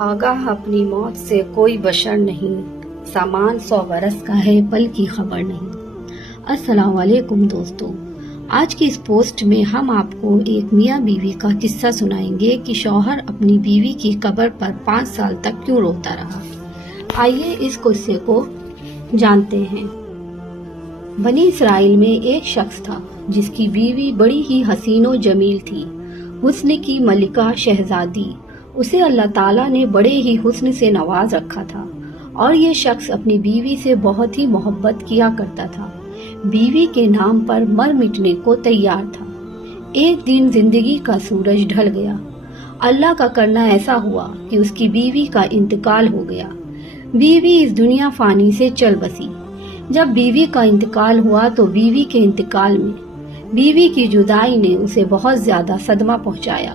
آگاہ اپنی موت سے کوئی بشر نہیں، سامان 100 برس کا ہے پل کی خبر نہیں۔ السلام علیکم دوستو، آج کی اس پوسٹ میں ہم آپ کو ایک میاں بیوی کا قصہ سنائیں گے کہ شوہر اپنی بیوی کی قبر پر 5 سال تک کیوں روتا رہا۔ آئیے اس قصے کو جانتے ہیں۔ بنی اسرائیل میں ایک شخص تھا جس کی بیوی بڑی ہی حسین و جمیل تھی، حسن کی ملکہ شہزادی۔ اسے اللہ تعالیٰ نے بڑے ہی حسن سے نواز رکھا تھا اور یہ شخص اپنی بیوی سے بہت ہی محبت کیا کرتا تھا، بیوی کے نام پر مر مٹنے کو تیار تھا۔ ایک دن زندگی کا سورج ڈھل گیا، اللہ کا کرنا ایسا ہوا کہ اس کی بیوی کا انتقال ہو گیا۔ بیوی اس دنیا فانی سے چل بسی۔ جب بیوی کا انتقال ہوا تو بیوی کے انتقال میں بیوی کی جدائی نے اسے بہت زیادہ صدمہ پہنچایا۔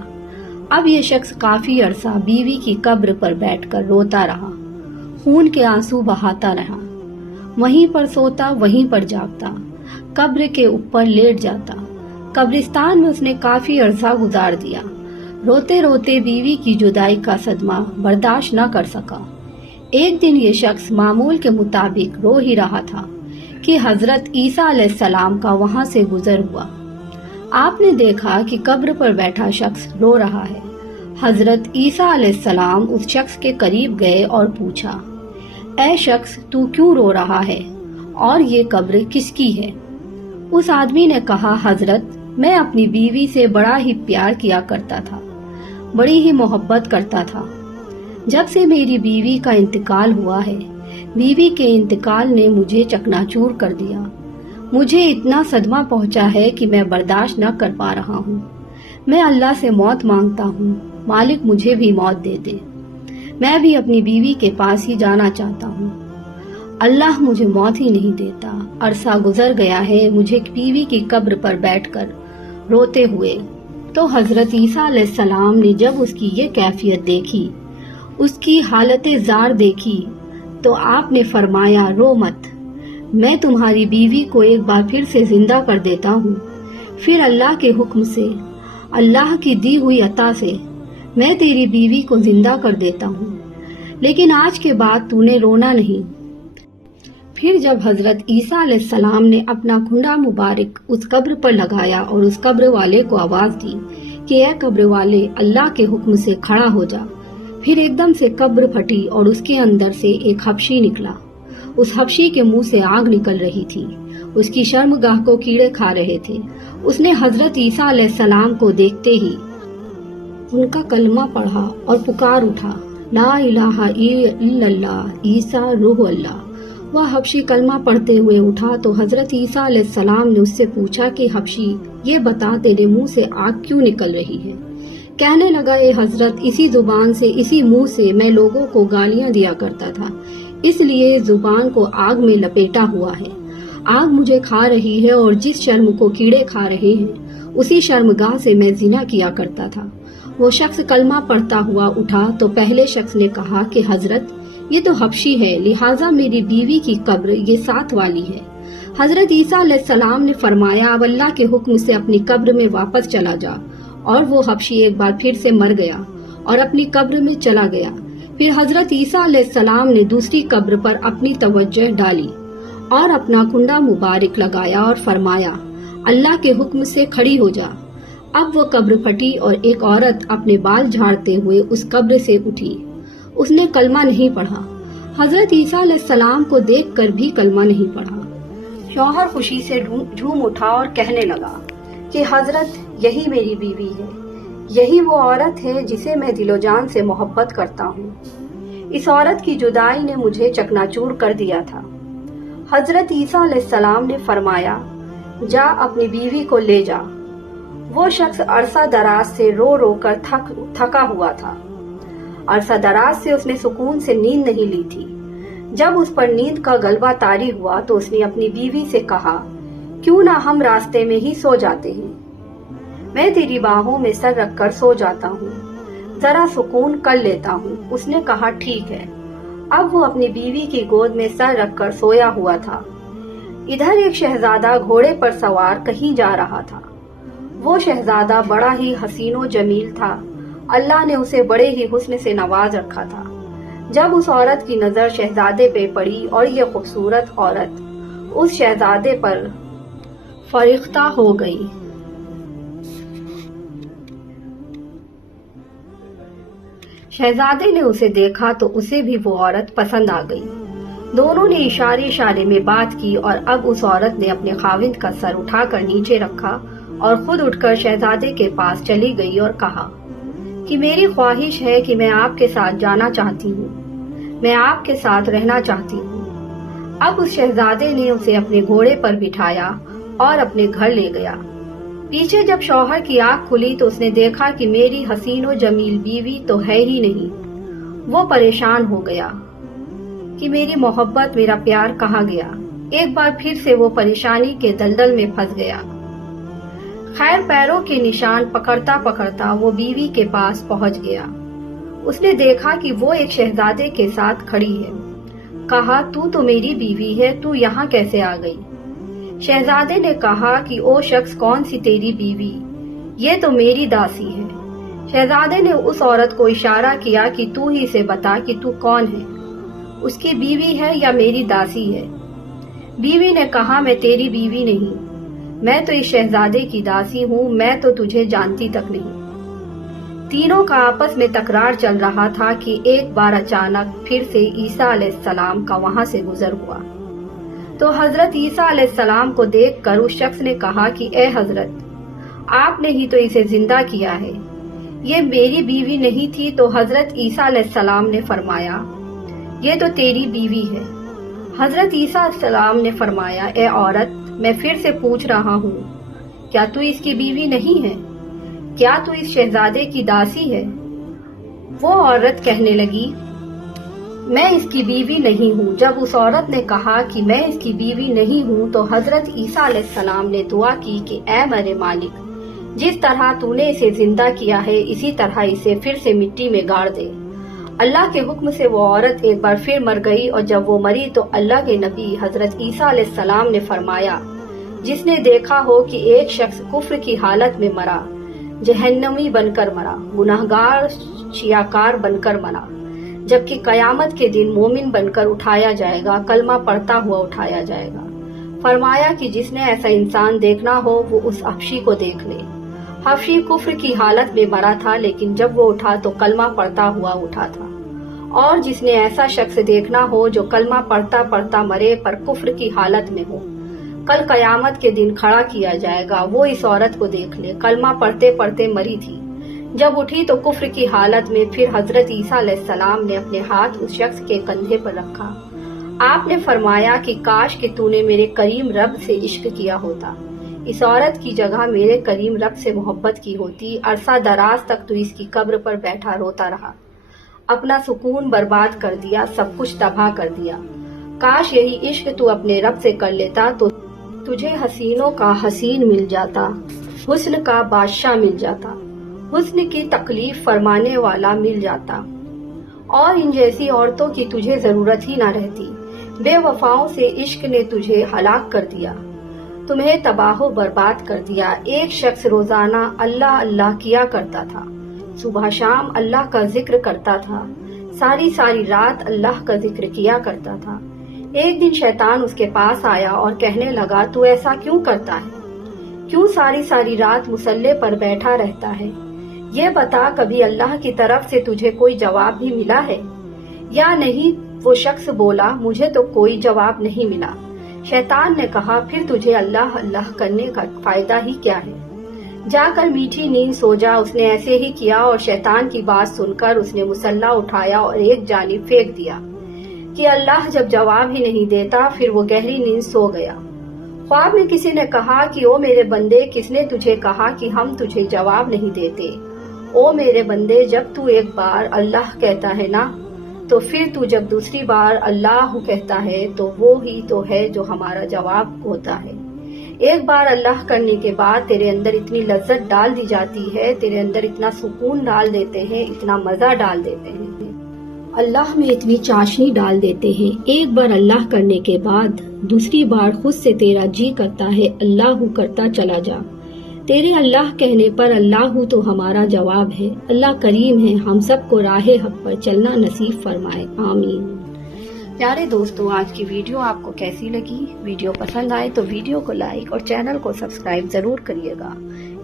اب یہ شخص کافی عرصہ بیوی کی قبر پر بیٹھ کر روتا رہا، خون کے آنسو بہاتا رہا، وہیں پر سوتا وہیں پر جاگتا، قبر کے اوپر لیٹ جاتا۔ قبرستان میں اس نے کافی عرصہ گزار دیا، روتے روتے بیوی کی جدائی کا صدمہ برداشت نہ کر سکا۔ ایک دن یہ شخص معمول کے مطابق رو ہی رہا تھا کہ حضرت عیسیٰ علیہ السلام کا وہاں سے گزر ہوا۔ آپ نے دیکھا کہ قبر پر بیٹھا شخص رو رہا ہے۔ حضرت عیسیٰ علیہ السلام اس شخص کے قریب گئے اور پوچھا، اے شخص، تو کیوں رو رہا ہے اور یہ قبر کس کی ہے؟ اس آدمی نے کہا، حضرت، میں اپنی بیوی سے بڑا ہی پیار کیا کرتا تھا، بڑی ہی محبت کرتا تھا۔ جب سے میری بیوی کا انتقال ہوا ہے، بیوی کے انتقال نے مجھے چکناچور کر دیا۔ مجھے اتنا صدمہ پہنچا ہے کہ میں برداشت نہ کر پا رہا ہوں۔ میں اللہ سے موت مانگتا ہوں، مالک مجھے بھی موت دے دے۔ میں بھی اپنی بیوی کے پاس ہی جانا چاہتا ہوں، اللہ مجھے موت ہی نہیں دیتا۔ عرصہ گزر گیا ہے مجھے بیوی کی قبر پر بیٹھ کر روتے ہوئے۔ تو حضرت عیسیٰ علیہ السلام نے جب اس کی یہ کیفیت دیکھی، اس کی حالت زار دیکھی، تو آپ نے فرمایا، رو مت، میں تمہاری بیوی کو ایک بار پھر سے زندہ کر دیتا ہوں۔ پھر اللہ کے حکم سے، اللہ کی دی ہوئی عطا سے میں تیری بیوی کو زندہ کر دیتا ہوں، لیکن آج کے بعد تو نے رونا نہیں۔ پھر جب حضرت عیسیٰ علیہ السلام نے اپنا کھنڈا مبارک اس قبر پر لگایا اور اس قبر والے کو آواز دی کہ اے قبر والے، اللہ کے حکم سے کھڑا ہو جا، پھر ایک دم سے قبر پھٹی اور اس کے اندر سے ایک حبشی نکلا۔ اس حبشی کے منہ سے آگ نکل رہی تھی، اس کی شرمگاہ کو کیڑے کھا رہے تھے۔ اس نے حضرت عیسیٰ علیہ السلام کو دیکھتے ہی ان کا کلمہ پڑھا اور پکار اٹھا، لا الہ الا اللہ، عیسیٰ روح اللہ۔ وہ حبشی کلمہ پڑھتے ہوئے اٹھا تو حضرت عیسیٰ علیہ السلام نے اس سے پوچھا کہ حبشی، یہ بتا تیرے منہ سے آگ کیوں نکل رہی ہے؟ کہنے لگا، اے حضرت، اسی زبان سے، اسی منہ سے میں لوگوں کو گالیاں دیا کرتا تھا، اس لیے زبان کو آگ میں لپیٹا ہوا ہے۔ آگ مجھے کھا رہی ہے اور جس شرم کو کیڑے کھا رہے ہیں، اسی شرمگاہ سے میں زنا کیا کرتا تھا۔ وہ شخص کلمہ پڑھتا ہوا اٹھا تو پہلے شخص نے کہا کہ حضرت، یہ تو حبشی ہے، لہٰذا میری بیوی کی قبر یہ ساتھ والی ہے۔ حضرت عیسیٰ علیہ السلام نے فرمایا، اب اللہ کے حکم سے اپنی قبر میں واپس چلا جا۔ اور وہ حبشی ایک بار پھر سے مر گیا اور اپنی قبر میں چلا گیا۔ پھر حضرت عیسیٰ علیہ السلام نے دوسری قبر پر اپنی توجہ ڈالی اور اپنا کنڈا مبارک لگایا اور فرمایا، اللہ کے حکم سے کھڑی ہو جا۔ اب وہ قبر پھٹی اور ایک عورت اپنے بال جھاڑتے ہوئے اس قبر سے اٹھی۔ اس نے کلمہ نہیں پڑھا، حضرت عیسیٰ علیہ السلام کو دیکھ کر بھی کلمہ نہیں پڑھا۔ شوہر خوشی سے جھوم اٹھا اور کہنے لگا کہ حضرت، یہی میری بیوی ہے، یہی وہ عورت ہے جسے میں دل و جان سے محبت کرتا ہوں۔ اس عورت کی جدائی نے مجھے چکناچور کر دیا تھا۔ حضرت عیسیٰ علیہ السلام نے فرمایا، جا اپنی بیوی کو لے جا۔ وہ شخص عرصہ دراز سے رو رو کر تھکا ہوا تھا۔ عرصہ دراز سے اس نے سکون سے نیند نہیں لی تھی۔ جب اس پر نیند کا غلبہ طاری ہوا تو اس نے اپنی بیوی سے کہا، کیوں نہ ہم راستے میں ہی سو جاتے ہیں؟ میں تیری باہوں میں سر رکھ کر سو جاتا ہوں، ذرا سکون کر لیتا ہوں۔ اس نے کہا، ٹھیک ہے۔ اب وہ اپنی بیوی کی گود میں سر رکھ کر سویا ہوا تھا۔ ادھر ایک شہزادہ گھوڑے پر سوار کہیں جا رہا تھا۔ وہ شہزادہ بڑا ہی حسین و جمیل تھا۔ اللہ نے اسے بڑے ہی حسن سے نواز رکھا تھا۔ جب اس عورت کی نظر شہزادے پہ پڑی اور یہ خوبصورت عورت اس شہزادے پر فریختہ ہو گئی۔ شہزادے نے اسے دیکھا تو اسے بھی وہ عورت پسند آ گئی۔ دونوں نے اشارے اشارے میں بات کی اور اب اس عورت نے اپنے خاوند کا سر اٹھا کر نیچے رکھا اور خود اٹھ کر شہزادے کے پاس چلی گئی اور کہا کہ میری خواہش ہے کہ میں آپ کے ساتھ جانا چاہتی ہوں، میں آپ کے ساتھ رہنا چاہتی ہوں۔ اب اس شہزادے نے اسے اپنے گھوڑے پر بٹھایا اور اپنے گھر لے گیا۔ پیچھے جب شوہر کی آنکھ کھلی تو اس نے دیکھا کہ میری حسین و جمیل بیوی تو ہے ہی نہیں۔ وہ پریشان ہو گیا کہ میری محبت، میرا پیار کہاں گیا۔ ایک بار پھر سے وہ پریشانی کے دلدل میں پھنس گیا۔ خیر پیروں کے نشان پکڑتا پکڑتا وہ بیوی کے پاس پہنچ گیا۔ اس نے دیکھا کہ وہ ایک شہزادے کے ساتھ کھڑی ہے۔ کہا تو میری بیوی ہے، تو یہاں کیسے آ گئی؟ شہزادے نے کہا کہ او شخص کون سی تیری بیوی؟ یہ تو میری داسی ہے۔ شہزادے نے اس عورت کو اشارہ کیا کہ تو ہی سے بتا کہ تو کون ہے، اس کی بیوی ہے یا میری داسی ہے؟ بیوی نے کہا میں تیری بیوی نہیں، میں تو اس شہزادے کی داسی ہوں، میں تو تجھے جانتی تک نہیں۔ تینوں کا آپس میں تکرار چل رہا تھا کہ ایک بار اچانک پھر سے عیسیٰ علیہ السلام کا وہاں سے گزر ہوا تو حضرت عیسیٰ علیہ السلام کو دیکھ کر اس شخص نے کہا کہ اے حضرت، آپ نے ہی تو اسے زندہ کیا ہے، یہ میری بیوی نہیں تھی؟ تو حضرت عیسیٰ علیہ السلام نے فرمایا یہ تو تیری بیوی ہے۔ حضرت عیسیٰ علیہ السلام نے فرمایا اے عورت، میں پھر سے پوچھ رہا ہوں، کیا تو اس کی بیوی نہیں ہے؟ کیا تو اس شہزادے کی داسی ہے؟ وہ عورت کہنے لگی میں اس کی بیوی نہیں ہوں۔ جب اس عورت نے کہا کہ میں اس کی بیوی نہیں ہوں تو حضرت عیسیٰ علیہ السلام نے دعا کی کہ اے میرے مالک، جس طرح تو نے اسے زندہ کیا ہے اسی طرح اسے پھر سے مٹی میں گاڑ دے۔ اللہ کے حکم سے وہ عورت ایک بار پھر مر گئی، اور جب وہ مری تو اللہ کے نبی حضرت عیسیٰ علیہ السلام نے فرمایا جس نے دیکھا ہو کہ ایک شخص کفر کی حالت میں مرا، جہنمی بن کر مرا، گناہگار شیعہ بن کر مرا، جبکہ قیامت کے دن مومن بن کر اٹھایا جائے گا، کلمہ پڑھتا ہوا اٹھایا جائے گا۔ فرمایا کہ جس نے ایسا انسان دیکھنا ہو وہ اس حبشی کو دیکھ لے۔ حبشی کفر کی حالت میں مرا تھا، لیکن جب وہ اٹھا تو کلمہ پڑھتا ہوا اٹھا تھا۔ اور جس نے ایسا شخص دیکھنا ہو جو کلمہ پڑھتا پڑھتا مرے پر کفر کی حالت میں ہو، کل قیامت کے دن کھڑا کیا جائے گا، وہ اس عورت کو دیکھ لے۔ کلمہ پڑھتے پڑھتے مری تھی، جب اٹھی تو کفر کی حالت میں۔ پھر حضرت عیسیٰ علیہ السلام نے اپنے ہاتھ اس شخص کے کندھے پر رکھا۔ آپ نے فرمایا کہ کاش کہ تو نے میرے کریم رب سے عشق کیا ہوتا، اس عورت کی جگہ میرے کریم رب سے محبت کی ہوتی، عرصہ دراز تک تو اس کی قبر پر بیٹھا روتا رہا، اپنا سکون برباد کر دیا، سب کچھ تباہ کر دیا۔ کاش یہی عشق تو اپنے رب سے کر لیتا تو تجھے حسینوں کا حسین مل جاتا، حسن کا بادشاہ مل جاتا، حسن کی تکلیف فرمانے والا مل جاتا، اور ان جیسی عورتوں کی تجھے ضرورت ہی نہ رہتی۔ بے وفاؤں سے عشق نے تجھے ہلاک کر دیا، تمہیں تباہ و برباد کر دیا۔ ایک شخص روزانہ اللہ اللہ کیا کرتا تھا، صبح شام اللہ کا ذکر کرتا تھا، ساری ساری رات اللہ کا ذکر کیا کرتا تھا۔ ایک دن شیطان اس کے پاس آیا اور کہنے لگا تو ایسا کیوں کرتا ہے؟ کیوں ساری ساری رات مصلے پر بیٹھا رہتا ہے؟ یہ بتا کبھی اللہ کی طرف سے تجھے کوئی جواب بھی ملا ہے یا نہیں؟ وہ شخص بولا مجھے تو کوئی جواب نہیں ملا۔ شیطان نے کہا پھر تجھے اللہ اللہ کرنے کا فائدہ ہی کیا ہے؟ جا کر میٹھی نیند سو جا۔ اس نے ایسے ہی کیا اور شیطان کی بات سن کر اس نے مصلہ اٹھایا اور ایک جانب پھینک دیا کہ اللہ جب جواب ہی نہیں دیتا، پھر وہ گہری نیند سو گیا۔ خواب میں کسی نے کہا کہ او میرے بندے، کس نے تجھے کہا کہ ہم تجھے جواب نہیں دیتے؟ او میرے بندے، جب تو ایک بار اللہ کہتا ہے نا، تو پھر تو جب دوسری بار اللہ کہتا ہے تو وہ ہی تو ہے جو ہمارا جواب ہوتا ہے۔ ایک بار اللہ کرنے کے بعد تیرے اندر اتنی لذت ڈال دی جاتی ہے، تیرے اندر اتنا سکون ڈال دیتے ہیں، اتنا مزہ ڈال دیتے ہیں، اللہ میں اتنی چاشنی ڈال دیتے ہیں۔ ایک بار اللہ کرنے کے بعد دوسری بار خود سے تیرا جی کرتا ہے اللہ کرتا چلا جا۔ تیرے اللہ کہنے پر اللہ ہوں تو ہمارا جواب ہے. اللہ کریم ہے، ہم سب کو راہ حق پر چلنا نصیب فرمائے، آمین. پیارے دوستو، آج کی ویڈیو آپ کو کیسی لگی؟ ویڈیو پسند آئے تو ویڈیو کو لائک اور چینل کو سبسکرائب ضرور کریے گا.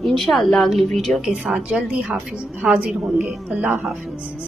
انشاءاللہ اگلی ویڈیو کے ساتھ جلدی حاضر ہوں گے. اللہ حافظ.